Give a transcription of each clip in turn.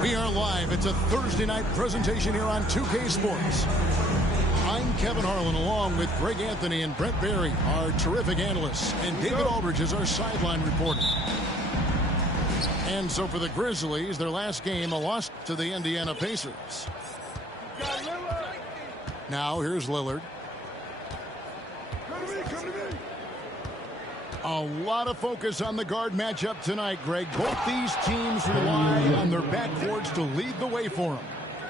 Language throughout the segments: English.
We are live. It's a Thursday night presentation here on 2K Sports. I'm Kevin Harlan along with Greg Anthony and Brent Barry, our terrific analysts, and David Aldridge is our sideline reporter. And so for the Grizzlies, their last game, a loss to the Indiana Pacers. Now here's Lillard. A lot of focus on the guard matchup tonight, Greg. Both these teams rely on their backcourts to lead the way for them.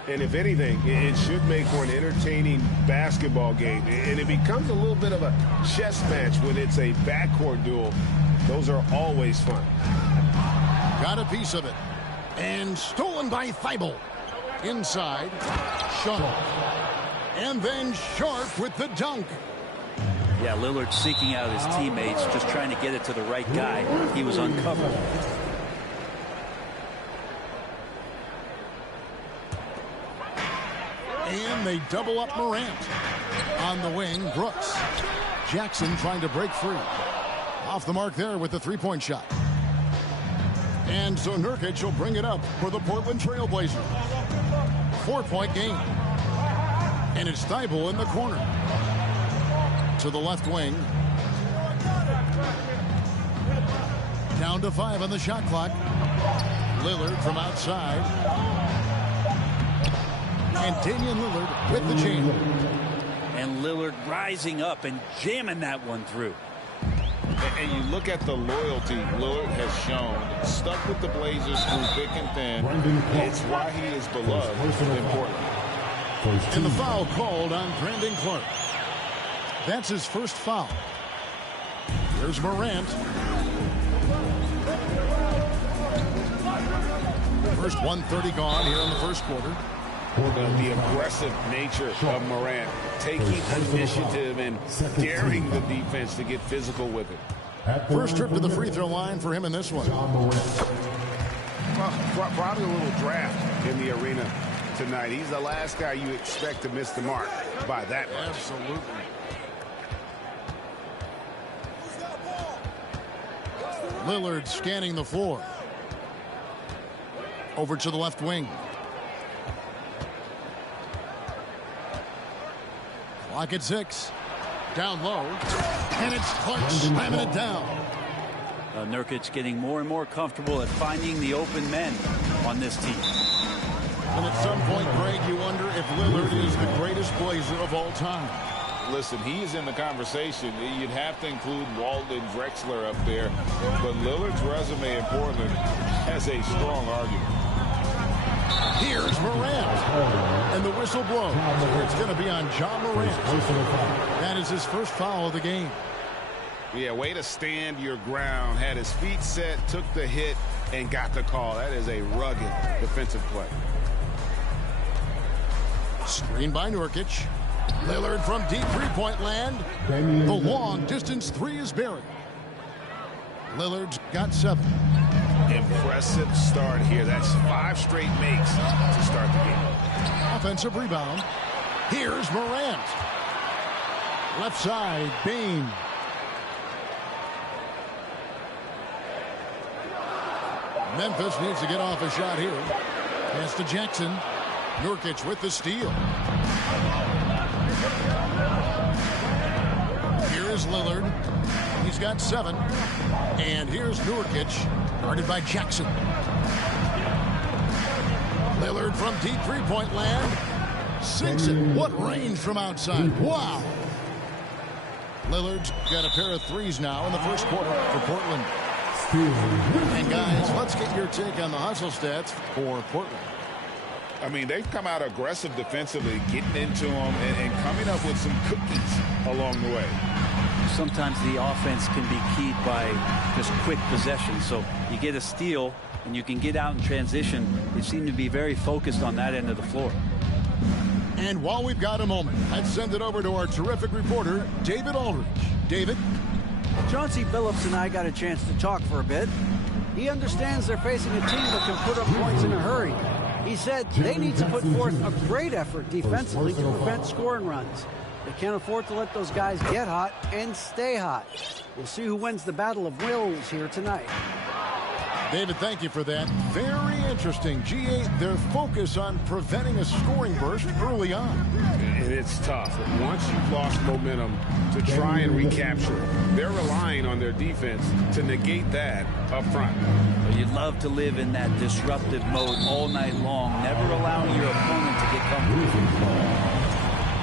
And if anything, it should make for an entertaining basketball game. And it becomes a little bit of a chess match when it's a backcourt duel. Those are always fun. Got a piece of it. And stolen by Thibault. Inside, Shuttle. And then Sharp with the dunk. Yeah, Lillard seeking out his teammates, just trying to get it to the right guy. He was uncovered. And they double up Morant. On the wing, Brooks. Jackson trying to break free. Off the mark there with the three-point shot. And so Nurkic will bring it up for the Portland Trail Blazers. 4-point game. And it's Thibault in the corner. To the left wing. Down to 5 on the shot clock. Lillard from outside. And Damian Lillard with the jam. And Lillard rising up and jamming that one through. And you look at the loyalty Lillard has shown. Stuck with the Blazers through thick and thin. It's why he is beloved in Portland. And the foul called on Brandon Clark. That's his first foul. Here's Morant. First 1:30 gone here in the first quarter. The aggressive nature of Morant, taking initiative and daring the defense to get physical with it. First trip to the free throw line for him in this one. Probably a little draft in the arena tonight. He's the last guy you expect to miss the mark by that much. Absolutely. Lillard scanning the floor. Over to the left wing. Clock at 6. Down low. And it's Clark slamming it down. Nurkic getting more and more comfortable at finding the open men on this team. And at some point, Greg, you wonder if Lillard is the greatest Blazer of all time. Listen, he is in the conversation. You'd have to include Walton Drexler up there. But Lillard's resume in Portland has a strong argument. Here's Morant. And the whistle blows. It's going to be on John Morant. That is his first foul of the game. Yeah, way to stand your ground. Had his feet set, took the hit, and got the call. That is a rugged defensive play. Screen by Nurkic. Lillard from deep three-point land. The long distance three is buried. Lillard's got 7. Impressive start here. That's 5 straight makes to start the game. Offensive rebound. Here's Morant. Left side, Bain. Memphis needs to get off a shot here. Pass to Jackson. Nurkic with the steal. Here's Lillard. He's got 7. And here's Nurkic, guarded by Jackson. Lillard from deep three-point land. Sinks it. What range from outside. Wow. Lillard's got a pair of threes now in the first quarter for Portland. And guys, let's get your take on the hustle stats for Portland. I mean, they've come out aggressive defensively, getting into them and coming up with some cookies along the way. Sometimes the offense can be keyed by just quick possession. So you get a steal and you can get out in transition. They seem to be very focused on that end of the floor. And while we've got a moment, let's send it over to our terrific reporter, David Aldridge. David? Chauncey Billups and I got a chance to talk for a bit. He understands they're facing a team that can put up points in a hurry. He said they need to put forth a great effort defensively to prevent scoring runs. They can't afford to let those guys get hot and stay hot. We'll see who wins the battle of wills here tonight. David, thank you for that. Very interesting. G8, their focus on preventing a scoring burst early on. And it's tough. Once you've lost momentum to try and recapture it, they're relying on their defense to negate that up front. Well, you'd love to live in that disruptive mode all night long, never allowing your opponent to get comfortable.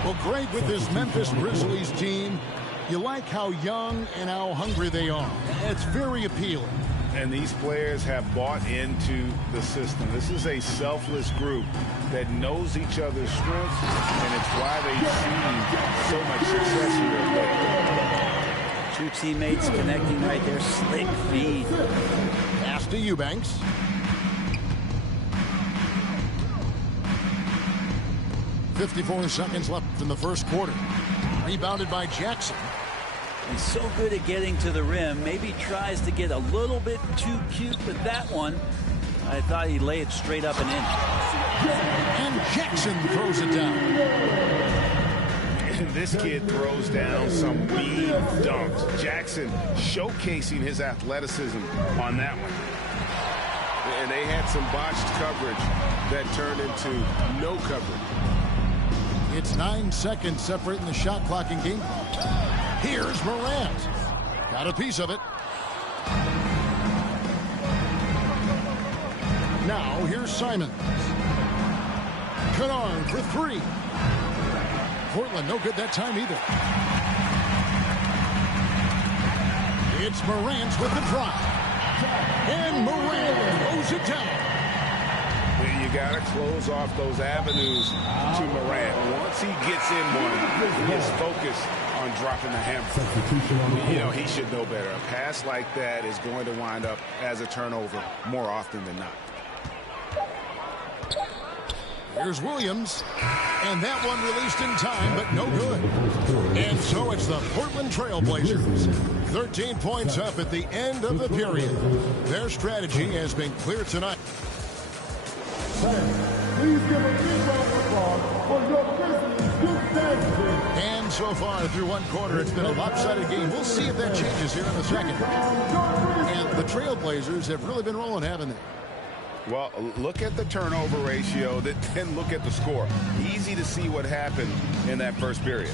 Well, Greg, with this Memphis Grizzlies team, you like how young and how hungry they are. It's very appealing. And these players have bought into the system. This is a selfless group that knows each other's strengths, and it's why they see so much success here. 2 teammates connecting right there. Slick feed. Pass to Eubanks. .54 seconds left in the first quarter. Rebounded by Jackson. He's so good at getting to the rim. Maybe tries to get a little bit too cute, but that one, I thought he'd lay it straight up and in. And Jackson throws it down. And this kid throws down some mean dunks. Jackson showcasing his athleticism on that one. And they had some botched coverage that turned into no coverage. It's 9 seconds separating the shot clock and game clock. Here's Morant. Got a piece of it. Now here's Simons. Kennard for 3. Portland no good that time either. It's Morant with the drive. And Morant throws it down. You got to close off those avenues to Morant. Once he gets in one, he is focused on dropping the hammer. You know, he should know better. A pass like that is going to wind up as a turnover more often than not. Here's Williams. And that one released in time, but no good. And so it's the Portland Trail Blazers. 13 points up at the end of the period. Their strategy has been clear tonight. Please give a big round of applause for your Grizzlies, Duke Davidson. And so far through one quarter, it's been a lopsided game. We'll see if that changes here in the second. And the Trailblazers have really been rolling, haven't they? Well, look at the turnover ratio, then look at the score. Easy to see what happened in that first period.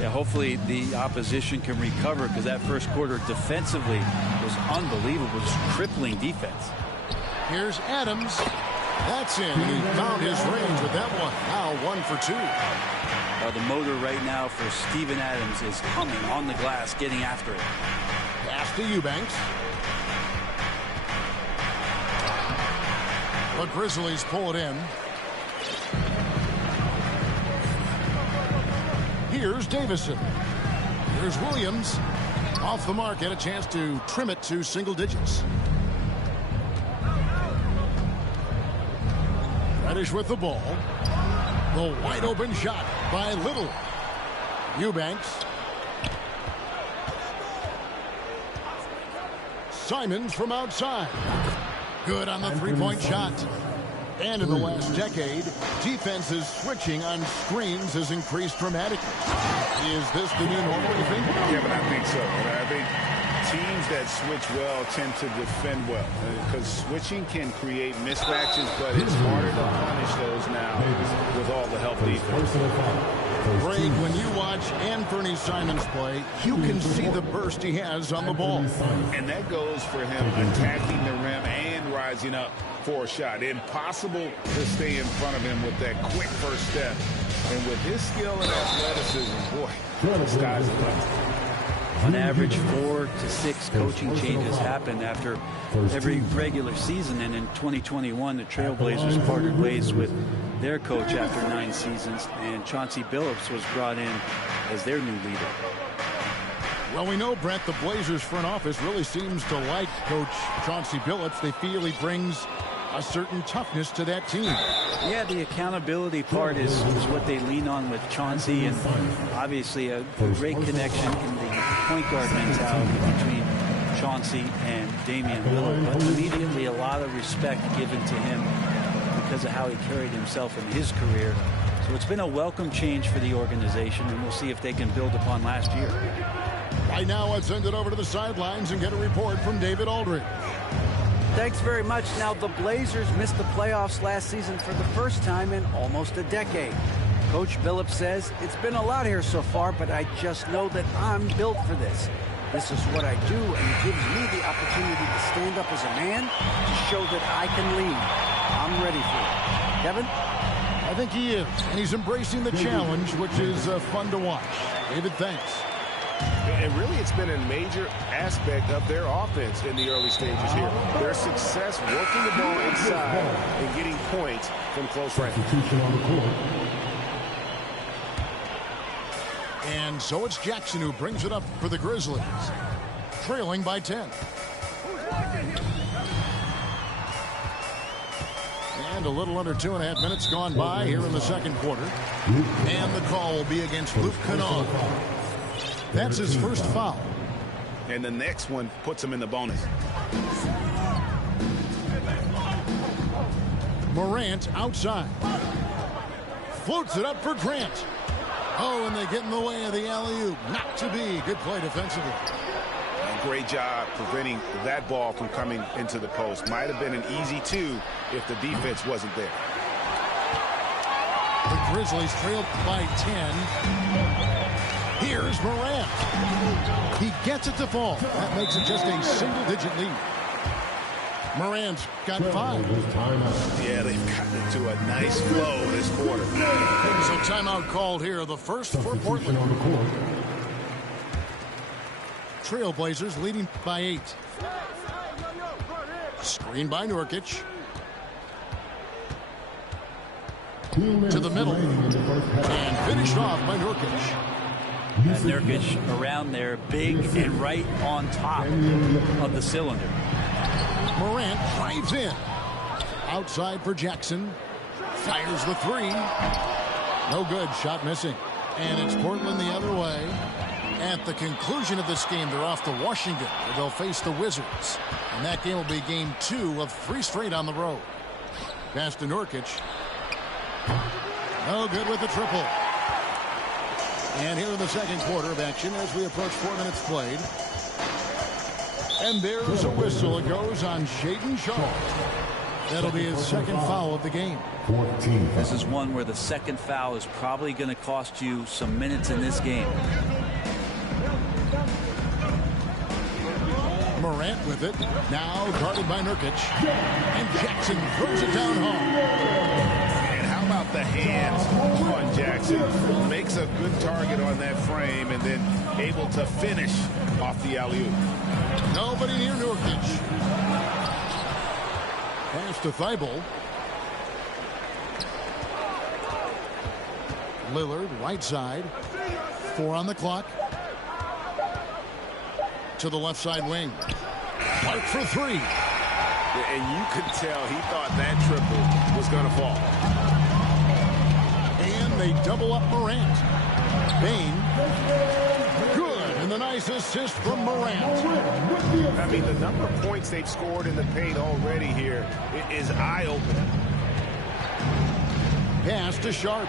Yeah, hopefully the opposition can recover, because that first quarter defensively was unbelievable, just crippling defense. Here's Adams. That's in, and he found his range with that one. Now 1 for 2. The motor right now for Steven Adams is coming on the glass, getting after it. Pass to Eubanks. The Grizzlies pull it in. Here's Davison. Here's Williams. Off the mark, had a chance to trim it to single digits. Reddish with the ball. The wide open shot by Little. Eubanks. Simons from outside. Good on the three-point shot. And in the last decade, defenses switching on screens has increased dramatically. Is this the new normal, you think? Yeah, but I think so. I think teams that switch well tend to defend well, because switching can create mismatches, but it's harder to punish those now with all the help defense. Greg, when you watch Anthony Simons play, you can see the burst he has on the ball. And that goes for him attacking the rim and rising up for a shot. Impossible to stay in front of him with that quick first step. And with his skill and athleticism, boy, the sky's the limit. On average, 4 to 6 coaching changes happen after every regular season. And in 2021, the Trailblazers parted ways with their coach after 9 seasons, and Chauncey Billups was brought in as their new leader. Well, we know, Brent, the Blazers front office really seems to like Coach Chauncey Billups. They feel he brings a certain toughness to that team. Yeah, the accountability part is what they lean on with Chauncey, and obviously a great connection in the point guard mentality between Chauncey and Damian Lillard. But immediately a lot of respect given to him because of how he carried himself in his career. So it's been a welcome change for the organization, and we'll see if they can build upon last year. Right now, let's send it over to the sidelines and get a report from David Aldridge. Thanks very much. Now, the Blazers missed the playoffs last season for the first time in almost a decade. Coach Billups says, it's been a lot here so far, but I just know that I'm built for this. This is what I do, and it gives me the opportunity to stand up as a man to show that I can lead. I'm ready for it. Kevin? I think he is, and he's embracing the challenge, which is fun to watch. David, thanks. And really, it's been a major aspect of their offense in the early stages here. Their success working the ball inside and getting points from close range. And so it's Jackson who brings it up for the Grizzlies, trailing by 10. And a little under 2.5 minutes gone by here in the second quarter. And the call will be against Luke Kennard. That's his first foul. And the next one puts him in the bonus. Morant outside. Floats it up for Grant. Oh, and they get in the way of the alley-oop. Not to be. Good play defensively. And great job preventing that ball from coming into the post. Might have been an easy 2 if the defense wasn't there. The Grizzlies trailed by 10. Here's Morant. He gets it to fall. That makes it just a single-digit lead. Morant's got 5. Yeah, they've gotten into a nice flow this quarter. So timeout called here. The first for Portland. Trailblazers leading by 8. Screen by Nurkic. To the middle. And finished off by Nurkic. And Nurkic around there, big and right on top of the cylinder. Morant drives in. Outside for Jackson. Fires the 3. No good. Shot missing. And it's Portland the other way. At the conclusion of this game, they're off to Washington, where they'll face the Wizards. And that game will be game 2 of 3 straight on the road. Pass to Nurkic. No good with the triple. And here in the second quarter of action as we approach 4 minutes played. And there's a whistle. It goes on Shaedon Sharpe. That'll be his second foul of the game. 14. This is one where the second foul is probably going to cost you some minutes in this game. Morant with it. Now guarded by Nurkic. And Jackson throws it down home. About the hands on Jackson. Makes a good target on that frame and then able to finish off the alley-oop. Nobody near Nurkic. Pass to Thibault. Lillard right side. 4 on the clock. To the left side wing. Mark for 3. And you could tell he thought that triple was going to fall. They double up Morant. Bain. Good. And the nice Nice assist from Morant. I mean, the number of points they've scored in the paint already here is eye-opening. Pass to Sharp.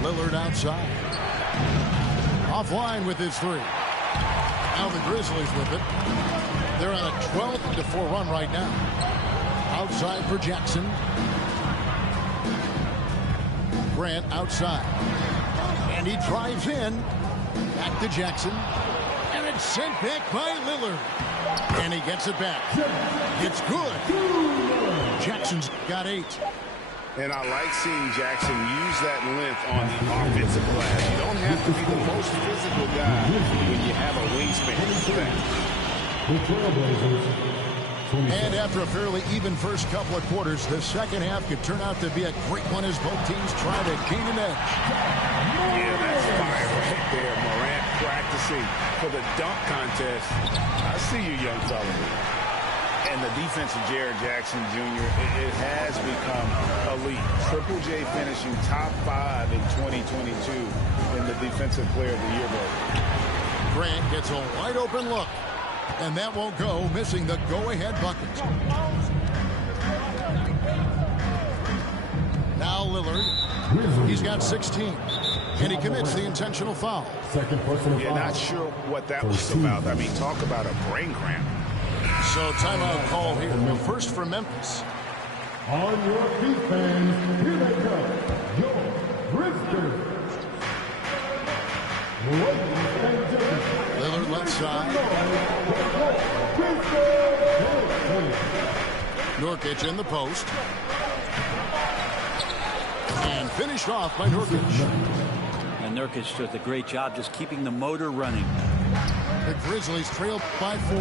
Lillard outside. Offline with his three. Now the Grizzlies with it. They're on a 12-4 run right now. Outside for Jackson. Grant outside. And he drives in. Back to Jackson. And it's sent back by Lillard. And he gets it back. It's good. Jackson's got 8. And I like seeing Jackson use that length on the offensive glass. You don't have to be the most physical guy when you have a wingspan. And after a fairly even first couple of quarters, the second half could turn out to be a great one as both teams try to gain an edge. Yeah, that's fire right there. Morant practicing for the dunk contest. I see you, young fella. And the defense of Jaren Jackson Jr., it has become elite. Triple J finishing top 5 in 2022 in the Defensive Player of the Year vote. Grant gets a wide open look. And that won't go, missing the go-ahead bucket. Now Lillard. He's got 16. And he commits the intentional foul. Yeah, not sure what that was about. I mean, talk about a brain cramp. So timeout call here. The first for Memphis. On your feet, fans, here they come. Your Grizzlies. Lillard left side. Nurkic in the post. And finished off by Nurkic. And Nurkic does a great job just keeping the motor running. The Grizzlies trail by 4.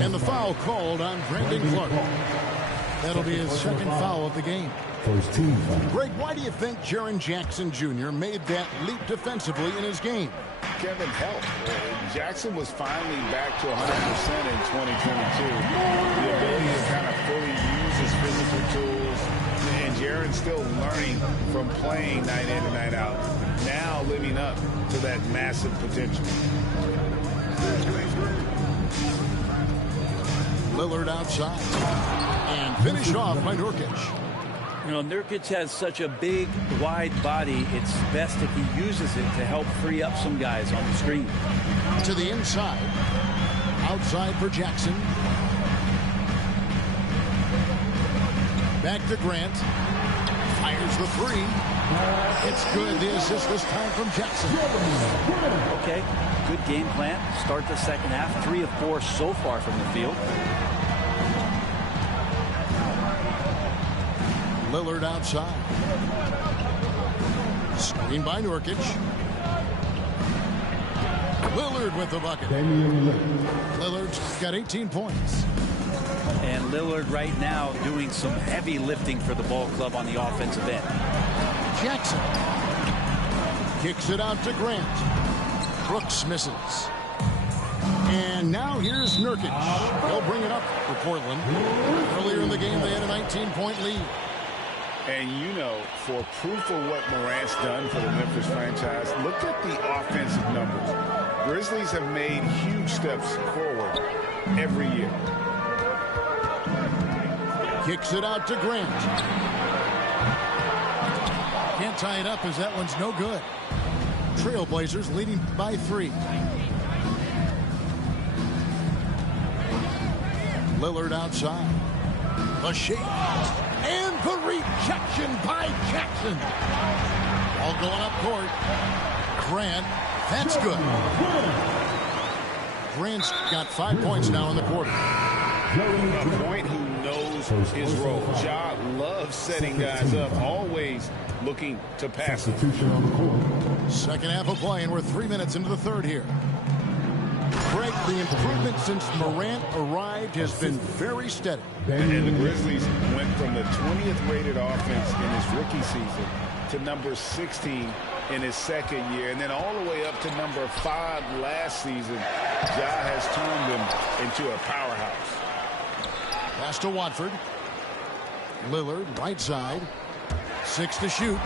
And the foul called on Brandon Clark. That'll be his second foul of the game. First team foul. Greg, why do you think Jaren Jackson Jr. made that leap defensively in his game? Kevin helped. Jackson was finally back to 100% in 2022. The ability to kind of fully use his physical tools. And Jaren's still learning from playing night in and night out. Now living up to that massive potential. Lillard outside. And finished off by Nurkic. You know, Nurkic has such a big, wide body. It's best if he uses it to help free up some guys on the screen. To the inside. Outside for Jackson. Back to Grant. Fires the 3. It's good. The assist this time from Jackson. Okay, good game plan. Start the second half. 3 of 4 so far from the field. Lillard outside. Screen by Nurkic. Lillard with the bucket. Lillard's got 18 points. And Lillard right now doing some heavy lifting for the ball club on the offensive end. Jackson kicks it out to Grant. Brooks misses. And now here's Nurkic. They'll bring it up for Portland. Earlier in the game, they had a 19-point lead. And you know, for proof of what Morant's done for the Memphis franchise, look at the offensive numbers. Grizzlies have made huge steps forward every year. Kicks it out to Grant. Can't tie it up as that one's no good. Trailblazers leading by 3. Lillard outside. The shake. And the rejection by Jackson. All going up court. Grant. That's good. Grant's got 5 points now in the quarter. A point who knows his role. Ja loves setting guys up, always looking to pass it. Second half of play, and we're 3 minutes into the third here. Greg, the improvement since Morant arrived has been very steady. And the Grizzlies went from the 20th rated offense in his rookie season to number 16 in his second year, and then all the way up to number 5 last season. Ja has turned him into a powerhouse. Pass to Watford. Lillard, right side. 6 to shoot.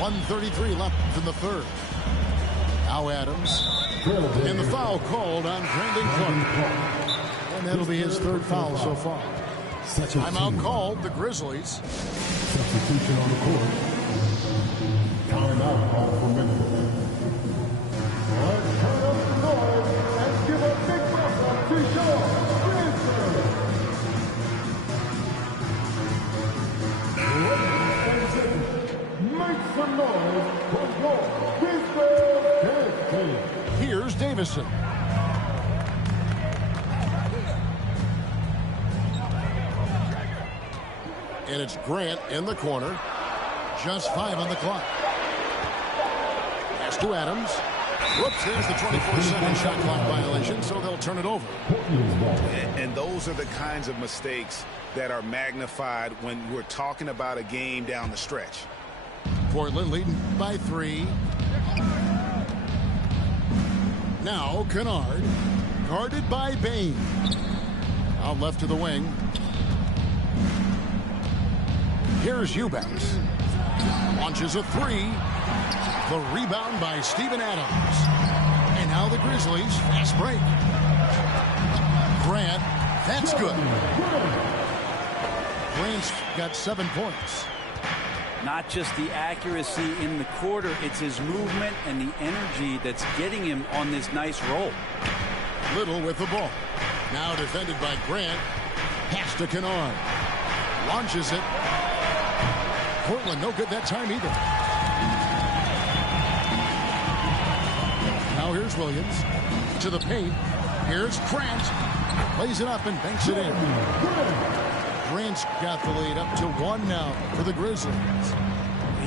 1:33 left in the third. Now Adams. And the foul called on Brandon Clark. And that'll be his third foul so far. Timeout called, the Grizzlies. Substitution on the court. Timeout call for Memphis. Let's turn up the noise and give a big welcome to Sean Grizzlies. Make some noise for your Grizzlies team. Here's Davison. And it's Grant in the corner. Just 5 on the clock. Pass to Adams. Whoops, there's the 24-second shot clock violation, so they'll turn it over. And those are the kinds of mistakes that are magnified when we're talking about a game down the stretch. Portland leading by 3. Now Kennard, guarded by Bain. Out left to the wing. Here's Eubanks. Launches a 3. The rebound by Steven Adams. And now the Grizzlies, fast break. Grant, that's good. Grant's got 7 points. Not just the accuracy in the quarter, it's his movement and the energy that's getting him on this nice roll. Little with the ball. Now defended by Grant. Pass to Kennard. Launches it. Portland no good that time either. Now here's Williams. To the paint. Here's Grant. Plays it up and banks it in. Grant's got the lead up to 1 now for the Grizzlies.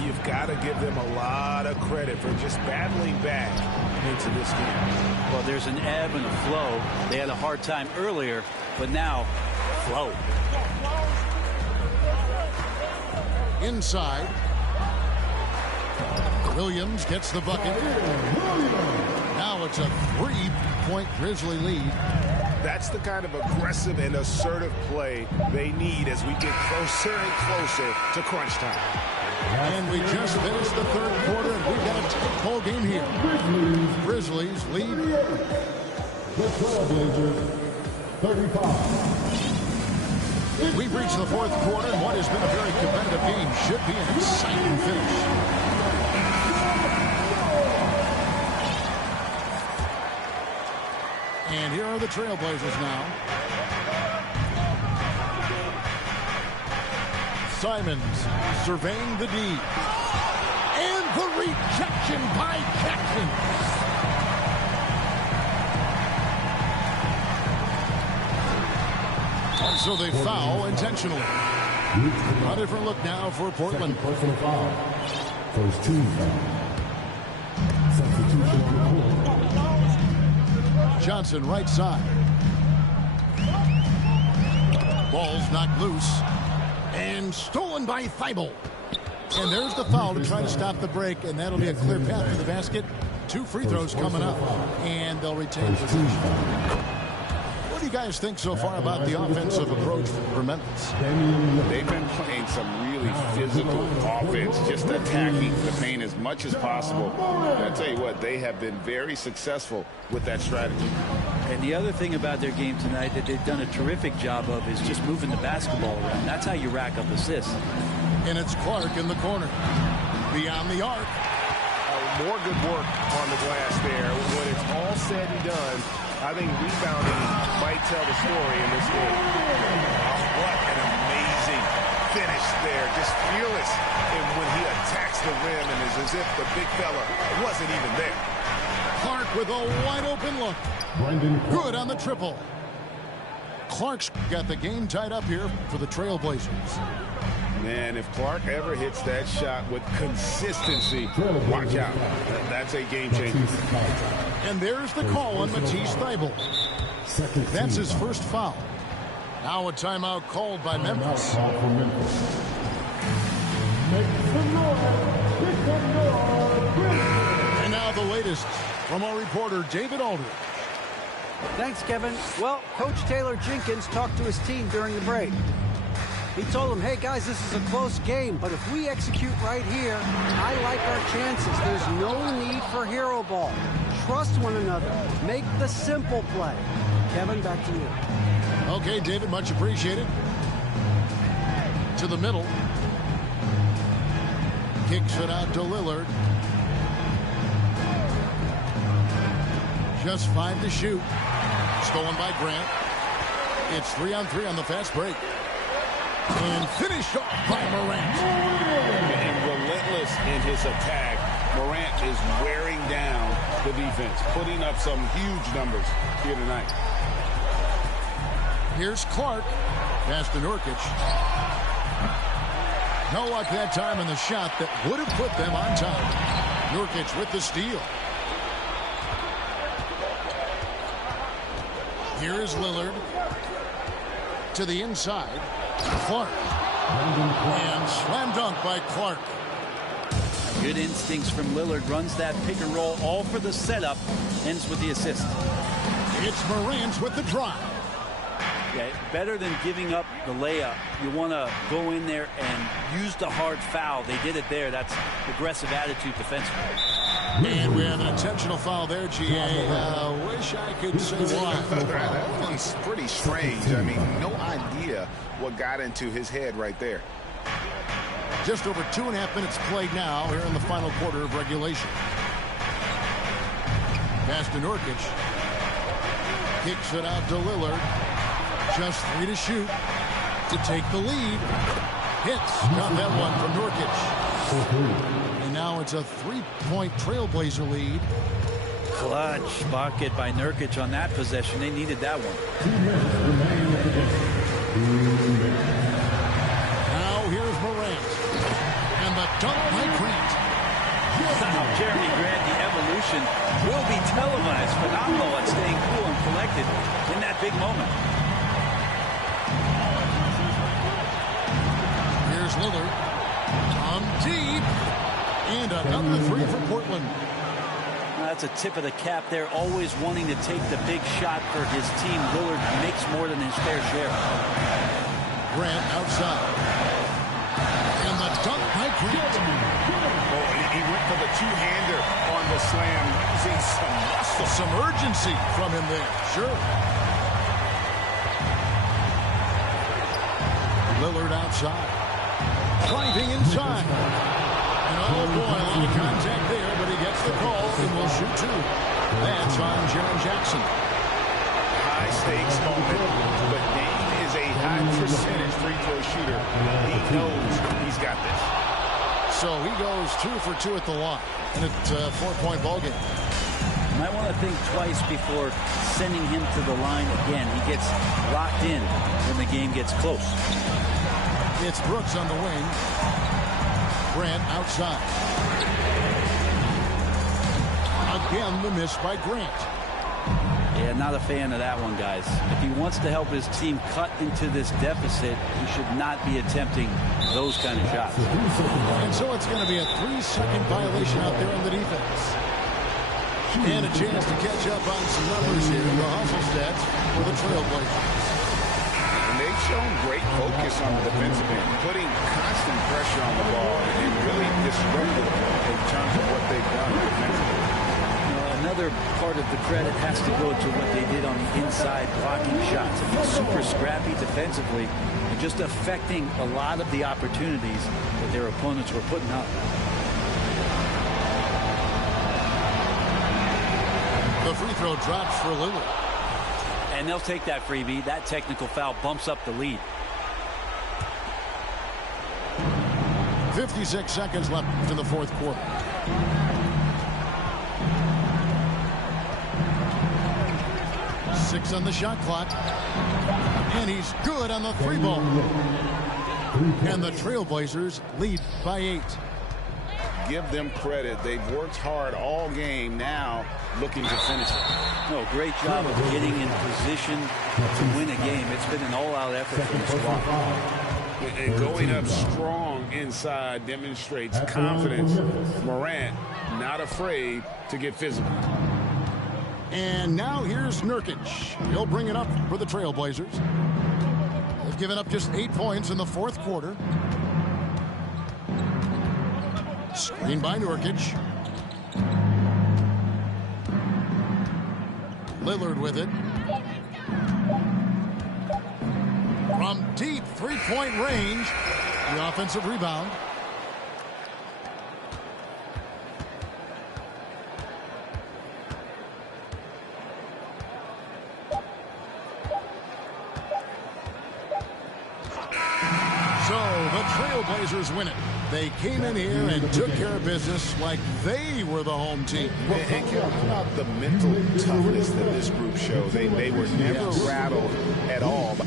You've got to give them a lot of credit for just battling back into this game. Well, there's an ebb and a flow. They had a hard time earlier, but now, flow. Inside. Williams gets the bucket. Now it's a 3-point Grizzly lead. That's the kind of aggressive and assertive play they need as we get closer and closer to crunch time. And we just finished the third quarter, and we've got a tight ball game here. Grizzlies lead. The Trailblazers, 35. We've reached the fourth quarter, and what has been a very competitive game should be an exciting finish. And here are the Trailblazers now. Simons surveying the D. And the rejection by Jackson. And so they foul intentionally. A different look now for Portland. Personal foul. First team foul. Substitution on the court. Johnson right side. Ball's knocked loose. And stolen by Thibault. And there's the foul to try to stop the break, and that'll be a clear path to the basket. 2 free throws coming up, and they'll retain possession. What do you guys think so far about the offensive approach for Memphis? They've been playing some really physical offense, just attacking the paint as much as possible. And I tell you what, they have been very successful with that strategy. And the other thing about their game tonight that they've done a terrific job of is just moving the basketball around. That's how you rack up assists. And it's Clark in the corner. Beyond the arc. More good work on the glass there. When it's all said and done, I think rebounding might tell the story in this game. What an amazing finish there. Just fearless when he attacks the rim, and it's as if the big fella wasn't even there. Clark with a wide open look. Good on the triple. Clark's got the game tied up here for the Trailblazers. Man, if Clark ever hits that shot with consistency, watch out. That's a game changer. And there's the call on Matisse Thibault. That's his first foul. Now a timeout called by Memphis. And now the latest from our reporter, David Aldridge. Thanks, Kevin. Well, Coach Taylor Jenkins talked to his team during the break. He told them, hey, guys, this is a close game, but if we execute right here, I like our chances. There's no need for hero ball. Trust one another. Make the simple play. Kevin, back to you. Okay, David, much appreciated. To the middle. Kicks it out to Lillard. Just 5 to shoot. Stolen by Grant. It's 3-on-3 on the fast break. And finished off by Morant. And relentless in his attack. Morant is wearing down the defense, putting up some huge numbers here tonight. Here's Clark. Pass to Nurkic. No luck that time in the shot that would have put them on top. Nurkic with the steal. Here is Lillard. To the inside. Clark. And slam dunk by Clark. Good instincts from Lillard. Runs that pick and roll all for the setup. Ends with the assist. It's Morant with the drive. Yeah, better than giving up the layup. You want to go in there and use the hard foul. They did it there. That's aggressive attitude defensively. And we have an intentional foul there, GA. Wish I could say why. That one's pretty strange. I mean, no idea what got into his head right there. Just over 2.5 minutes played now here in the final quarter of regulation. Pass to Nurkic. Kicks it out to Lillard. Just 3 to shoot to take the lead. Hits. Got that one from Nurkic. And now it's a 3-point Trailblazer lead. Clutch bucket by Nurkic on that possession. They needed that one. Now here's Morant. And the dunk by Grant. Jeremy Grant, the evolution will be televised. Phenomenal at staying cool and collected in that big moment. Here's Lillard. From deep. And another 3 for Portland. That's a tip of the cap there. Always wanting to take the big shot for his team. Lillard makes more than his fair share. Grant outside. And the dunk by Grant. Oh, he went for the two-hander on the slam. See some muscle. Some urgency from him there. Sure. Lillard outside. Driving inside. And oh boy, a lot of contact there, but he gets the call and will shoot 2. That's on Jaren Jackson. High stakes moment, but Dame is a high percentage free throw shooter. He knows he's got this. So he goes 2 for 2 at the line. And it's a 4-point ball game. Might want to think twice before sending him to the line again. He gets locked in when the game gets close. It's Brooks on the wing. Grant outside. Again, the miss by Grant. Yeah, not a fan of that one, guys. If he wants to help his team cut into this deficit, he should not be attempting those kind of shots. And so it's going to be a 3-second violation out there on the defense. And a chance to catch up on some numbers here in the hustle stats for the Trailblazers. And they've shown great focus on the defensive end, putting constant pressure on the ball and really disruptive in terms of what they've done defensively. Another part of the credit has to go to what they did on the inside blocking shots. I mean, super scrappy defensively and just affecting a lot of the opportunities that their opponents were putting up. The free throw drops for Lillard. And they'll take that freebie. That technical foul bumps up the lead. 56 seconds left in the fourth quarter. Six on the shot clock. And he's good on the 3-ball. And the Trailblazers lead by 8. Give them credit. They've worked hard all game, now looking to finish it. Oh, great job of getting in position to win a game. It's been an all-out effort for the squad. And going up strong inside demonstrates confidence. Morant not afraid to get physical. And now here's Nurkic. He'll bring it up for the Trailblazers. They've given up just 8 points in the fourth quarter. Screen by Nurkic. Lillard with it. From deep three-point range, the offensive rebound. So the Trailblazers win it. They came in here and took care of business like they were the home team. And Kel, how about the mental toughness that this group showed? They were never rattled at all